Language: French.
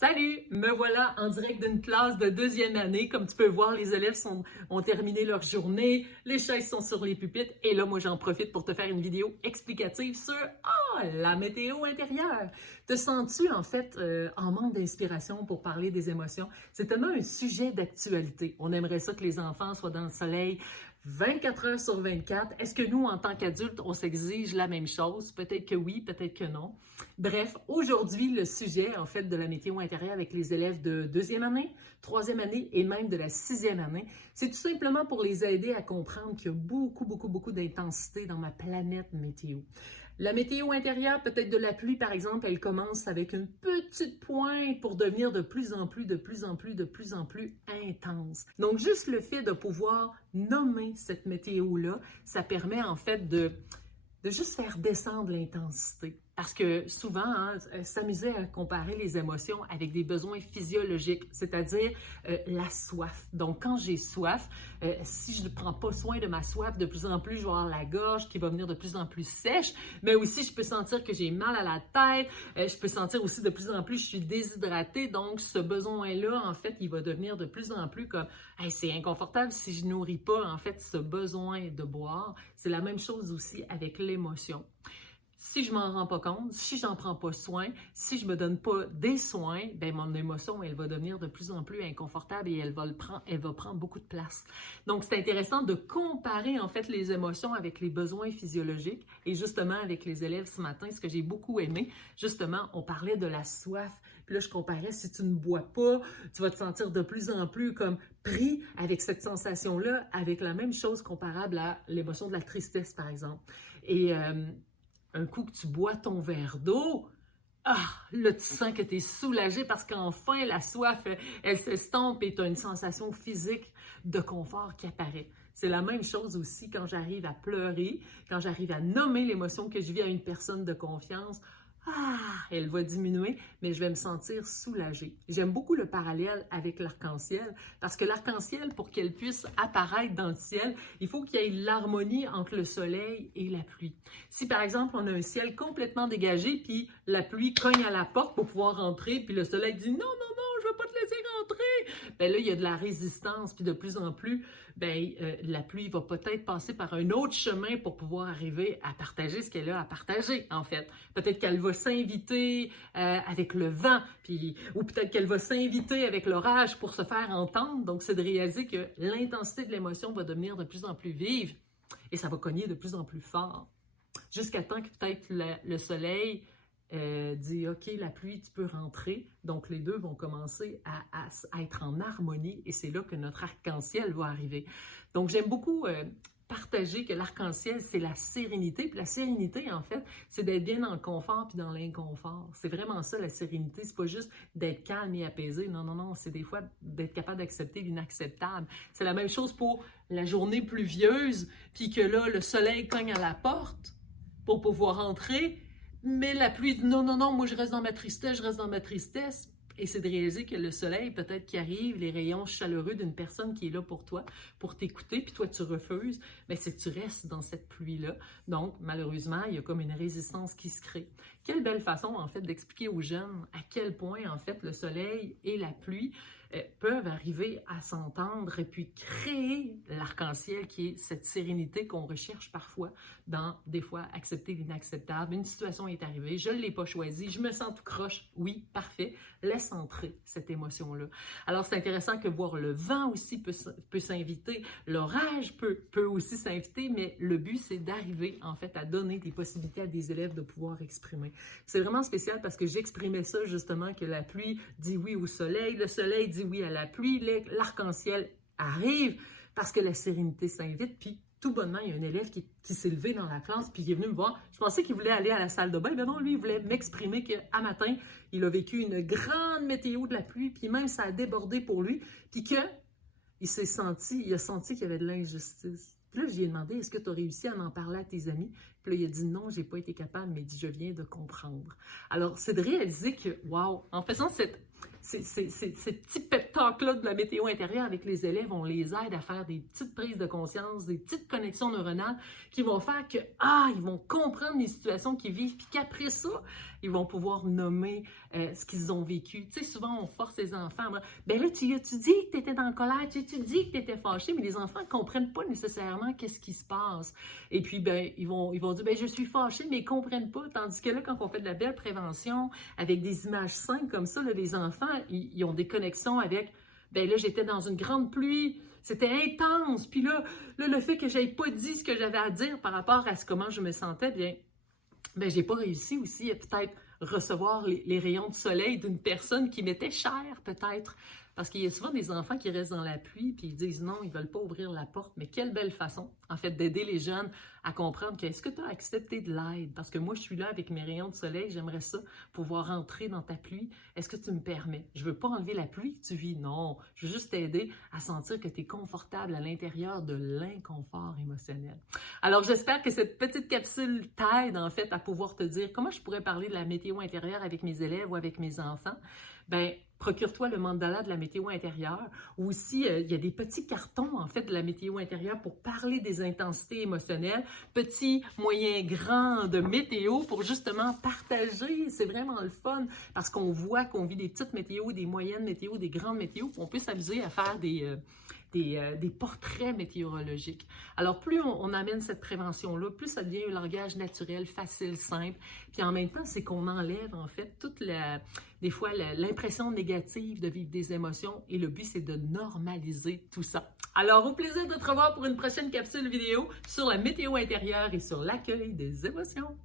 Salut! Me voilà en direct d'une classe de deuxième année. Comme tu peux voir, les élèves ont terminé leur journée, les chaises sont sur les pupitres et là, moi, j'en profite pour te faire une vidéo explicative sur la météo intérieure. Te sens-tu en fait en manque d'inspiration pour parler des émotions? C'est tellement un sujet d'actualité. On aimerait ça que les enfants soient dans le soleil 24 heures sur 24. Est-ce que nous, en tant qu'adultes, on s'exige la même chose? Peut-être que oui, peut-être que non. Bref, aujourd'hui, le sujet, en fait, de la météo intérieure avec les élèves de deuxième année, troisième année et même de la sixième année, c'est tout simplement pour les aider à comprendre qu'il y a beaucoup d'intensité dans ma planète météo. La météo intérieure, peut-être de la pluie, par exemple, elle commence avec une petite pointe pour devenir de plus en plus intense. Donc, juste le fait de pouvoir nommer cette météo-là, ça permet en fait de juste faire descendre l'intensité. Parce que souvent, s'amuser à comparer les émotions avec des besoins physiologiques, c'est-à-dire la soif. Donc, quand j'ai soif, si je ne prends pas soin de ma soif, de plus en plus, je vais avoir la gorge qui va venir de plus en plus sèche, mais aussi, je peux sentir que j'ai mal à la tête, je peux sentir aussi de plus en plus, je suis déshydratée. Donc, ce besoin-là, en fait, il va devenir de plus en plus comme, hey, c'est inconfortable si je nourris pas, en fait, ce besoin de boire. C'est la même chose aussi avec l'émotion. Si je m'en rends pas compte, si j'en prends pas soin, si je me donne pas des soins, ben mon émotion, elle va devenir de plus en plus inconfortable et elle va prendre beaucoup de place. Donc, c'est intéressant de comparer en fait les émotions avec les besoins physiologiques et justement avec les élèves ce matin, ce que j'ai beaucoup aimé, justement, on parlait de la soif. Puis là, je comparais, si tu ne bois pas, tu vas te sentir de plus en plus comme pris avec cette sensation-là, avec la même chose comparable à l'émotion de la tristesse, par exemple. Et un coup que tu bois ton verre d'eau, là, tu sens que tu es soulagé parce qu'enfin, la soif, elle s'estompe et tu as une sensation physique de confort qui apparaît. C'est la même chose aussi quand j'arrive à pleurer, quand j'arrive à nommer l'émotion que je vis à une personne de confiance. Elle va diminuer, mais je vais me sentir soulagée. J'aime beaucoup le parallèle avec l'arc-en-ciel parce que l'arc-en-ciel, pour qu'elle puisse apparaître dans le ciel, il faut qu'il y ait l'harmonie entre le soleil et la pluie. Si par exemple, on a un ciel complètement dégagé, puis la pluie cogne à la porte pour pouvoir rentrer, puis le soleil dit non, je ne veux pas te laisser rentrer, bien là, il y a de la résistance, puis de plus en plus, la pluie va peut-être passer par un autre chemin pour pouvoir arriver à partager ce qu'elle a à partager, en fait. Peut-être qu'elle va s'inviter avec le vent, ou peut-être qu'elle va s'inviter avec l'orage pour se faire entendre. Donc, c'est de réaliser que l'intensité de l'émotion va devenir de plus en plus vive et ça va cogner de plus en plus fort. Jusqu'à temps que peut-être le soleil dit « OK, la pluie, tu peux rentrer ». Donc, les deux vont commencer à être en harmonie et c'est là que notre arc-en-ciel va arriver. Donc, j'aime beaucoup partager que l'arc-en-ciel, c'est la sérénité. Puis la sérénité, en fait, c'est d'être bien dans le confort puis dans l'inconfort. C'est vraiment ça, la sérénité. C'est pas juste d'être calme et apaisé. Non. C'est des fois d'être capable d'accepter l'inacceptable. C'est la même chose pour la journée pluvieuse, puis que là, le soleil cogne à la porte pour pouvoir entrer. Mais la pluie dit non, moi je reste dans ma tristesse, Et c'est de réaliser que le soleil, peut-être qui arrive, les rayons chaleureux d'une personne qui est là pour toi, pour t'écouter, puis toi tu refuses, mais c'est que tu restes dans cette pluie-là. Donc, malheureusement, il y a comme une résistance qui se crée. Quelle belle façon, en fait, d'expliquer aux jeunes à quel point, en fait, le soleil et la pluie peuvent arriver à s'entendre et puis créer l'arc-en-ciel qui est cette sérénité qu'on recherche parfois dans, des fois, accepter l'inacceptable. Une situation est arrivée, je ne l'ai pas choisie, je me sens tout croche. Oui, parfait. Laisse entrer cette émotion-là. Alors, c'est intéressant que voir le vent aussi peut s'inviter, l'orage peut aussi s'inviter, mais le but, c'est d'arriver, en fait, à donner des possibilités à des élèves de pouvoir exprimer. C'est vraiment spécial parce que j'exprimais ça, justement, que la pluie dit oui au soleil, le soleil dit oui à la pluie, l'arc-en-ciel arrive parce que la sérénité s'invite, puis tout bonnement, il y a un élève qui s'est levé dans la classe, puis il est venu me voir. Je pensais qu'il voulait aller à la salle de bain, mais non, lui, il voulait m'exprimer qu'à matin, il a vécu une grande météo de la pluie, puis même ça a débordé pour lui, puis qu'il a senti qu'il y avait de l'injustice. Puis là, je lui ai demandé, est-ce que tu as réussi à en parler à tes amis? Puis là, il a dit non, j'ai pas été capable, mais il dit, je viens de comprendre. Alors, c'est de réaliser que, wow, en faisant ces petits pep talks-là de la météo intérieure avec les élèves, on les aide à faire des petites prises de conscience, des petites connexions neuronales qui vont faire que, ils vont comprendre les situations qu'ils vivent, puis qu'après ça, ils vont pouvoir nommer ce qu'ils ont vécu. Tu sais, souvent, on force les enfants à ben là, tu dis que tu étais dans la colère, tu dis que tu étais fâché, mais les enfants ne comprennent pas nécessairement qu'est-ce qui se passe. Et puis, ben, ils vont dire, ben, je suis fâché, mais ils ne comprennent pas. Tandis que là, quand on fait de la belle prévention, avec des images simples comme ça, là, les enfants, ils ont des connexions avec, ben là, j'étais dans une grande pluie, c'était intense, puis là, le fait que je n'avais pas dit ce que j'avais à dire par rapport à comment je me sentais, bien, ben, j'ai pas réussi aussi à peut-être recevoir les rayons de soleil d'une personne qui m'était chère, peut-être. Parce qu'il y a souvent des enfants qui restent dans la pluie puis ils disent non, ils ne veulent pas ouvrir la porte. Mais quelle belle façon, en fait, d'aider les jeunes à comprendre que est-ce que tu as accepté de l'aide? Parce que moi, je suis là avec mes rayons de soleil, j'aimerais ça, pouvoir entrer dans ta pluie. Est-ce que tu me permets? Je ne veux pas enlever la pluie que tu vis, non. Je veux juste t'aider à sentir que tu es confortable à l'intérieur de l'inconfort émotionnel. Alors, j'espère que cette petite capsule t'aide, en fait, à pouvoir te dire comment je pourrais parler de la météo intérieure avec mes élèves ou avec mes enfants. Ben, procure-toi le mandala de la météo intérieure, ou aussi il y a des petits cartons en fait de la météo intérieure pour parler des intensités émotionnelles, petits, moyens, grands de météo pour justement partager. C'est vraiment le fun parce qu'on voit qu'on vit des petites météos, des moyennes météos, des grandes météos, on peut s'amuser à faire des portraits météorologiques. Alors, plus on amène cette prévention-là, plus ça devient un langage naturel, facile, simple. Puis en même temps, c'est qu'on enlève, en fait, des fois, l'impression négative de vivre des émotions. Et le but, c'est de normaliser tout ça. Alors, au plaisir de te revoir pour une prochaine capsule vidéo sur la météo intérieure et sur l'accueil des émotions.